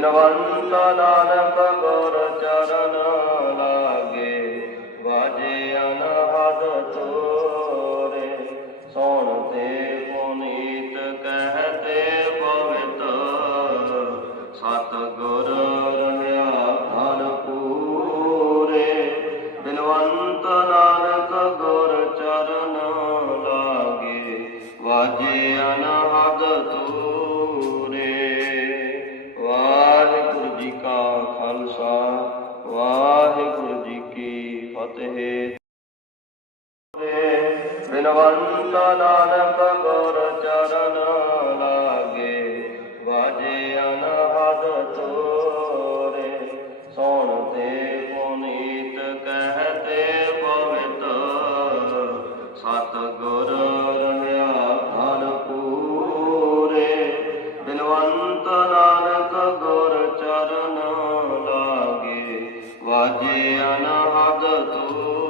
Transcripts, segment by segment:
ਬਿਨਵੰਤ ਨਾਨਕ ਗੁਰ ਚਰਨ ਲਾਗੇ ਵਾਜੇ ਅਨਹਦ ਤੋਰੇ, ਸੋਣ ਤੇ ਪੁਨੀਤ ਕਹਤੇ ਪਵਿੱਤ ਸਤ ਗੁਰ ਬਿਨਵੰਤ ਨਾਨਕ ਗੁਰ ਚਰਨ ਲਾਗੇ ਵਾਜੇ ਅਨਹਦ ਤੋਰੇ ਸੋਣ ਤੇ ਪੁਨੀਤ ਕਹਤੇ ਪਵਿੱਤ। ਸਤ ਗੁਰ ਰਣਿਆ ਘਰ ਪੂਰੇ ਬਿਨਵੰਤ ਨਾਨਕ ਗੁਰ ਚਰਨ ਲਾਗੇ ਵਾਜੇ ਅਨਹਦ ਤੋਰੇ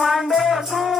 commander.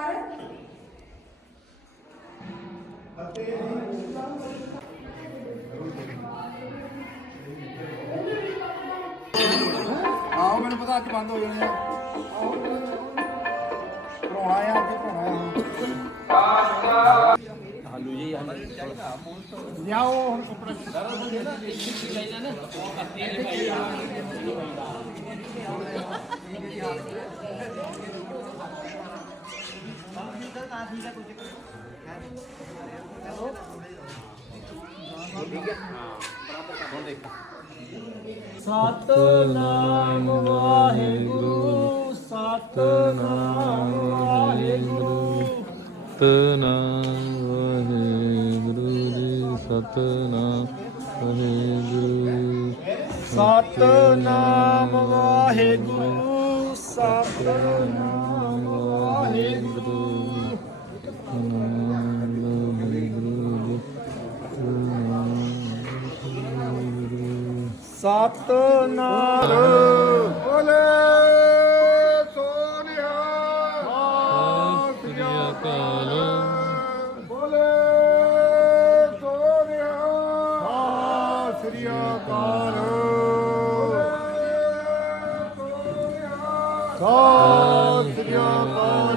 ਤੁਰ ਦੂਜੇ ਕਾਣ ਨਕੀ ਜੈ ਕਾਣ ਨਕੀ ਜੈ ਤੁਰ ਦੂਜੇ ਕਾਣ ਨਕੀ ਜੈ ਜੈ ਕਾਣ ਨਕੀ ਜੈ ਸਿੰਘਾ ਤੇਰੀ ਜਾਨ ਬਦਲੇ ਪਿਤਾ ਵਾਰਿਆ ਤੇਰਾ ਮੁਖ ਦੁਨੀਆ ਫੇਰ ਲਵੇ ਆਓ ਮੈਨੂੰ ਪਤਾ ਅੱਜ ਬੰਦ ਹੋ ਜਾਣੇ ਆ ਭਰਾਉਣਾ ਆ ਅੱਜ ਭਰਾਉਣਾ ਆ ਹਾਲੂ ਜੀ ਲਿਆਓ ਹੁਣ ਕੱਪੜਾ ਸਤਨਾਮ ਵਾਹਿਗੁਰੂ ਸਤਨਾਮ ਵਾਹਿਗੁਰੂ। ਸਤਨਾਮ ਵਾਹਿਗੁਰੂ ਜੀ ਸਤਨਾਮ ਵਾਹਿਗੁਰੂ। ਸਤਨਾਮ ਵਾਹਿਗੁਰੂ ਸਤਨਾਮ ਵਾਹਿਗੁਰੂ। ਸਤਨਾਮ। ਬੋਲੇ ਸੋਨਿਆ। ਸ੍ਰੀ ਅਕਾਲ। ਬੋਲੇ ਸੋਨਿਆ। ਸ੍ਰੀ ਅਕਾਲ। ਸਤਿ ਸ੍ਰੀ ਅਕਾਲ।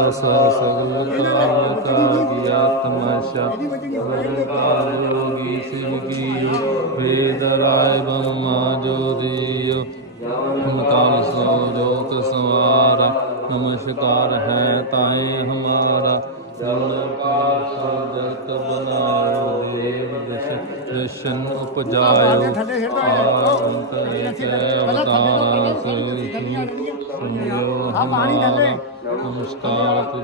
ਪ੍ਰਵਾਸਾ ਸਗਲ ਕਾਲ ਕਾਗੀ ਆਤਮਾਸ਼ਾ ਵਰਕਾਰ ਯੋਗੀ ਸਿਵ ਕੀ? ਵੇਦ ਰਾਏ ਬ੍ਰਹਮਾ ਜੋਦੀਯ ਕਾਲ ਸੋ ਜੋਤ ਸਵਾਰ। ਨਮਸਕਾਰ ਹੈ ਤਾਏ ਹਮਾਰਾ। ਜਨ ਪਾਸ ਜਗਤ ਬਨਾਓ ਦੇਵ ਦਸ਼ ਦਸ਼ਨ ਉਪਜਾਇਓ। ਆਨੰਤ ਤੈ ਅਵਤਾਰਾ। ਸੁ ਆ ਪਾਣੀ ਥੱਲੇ। ਨਮਸਕਾਰ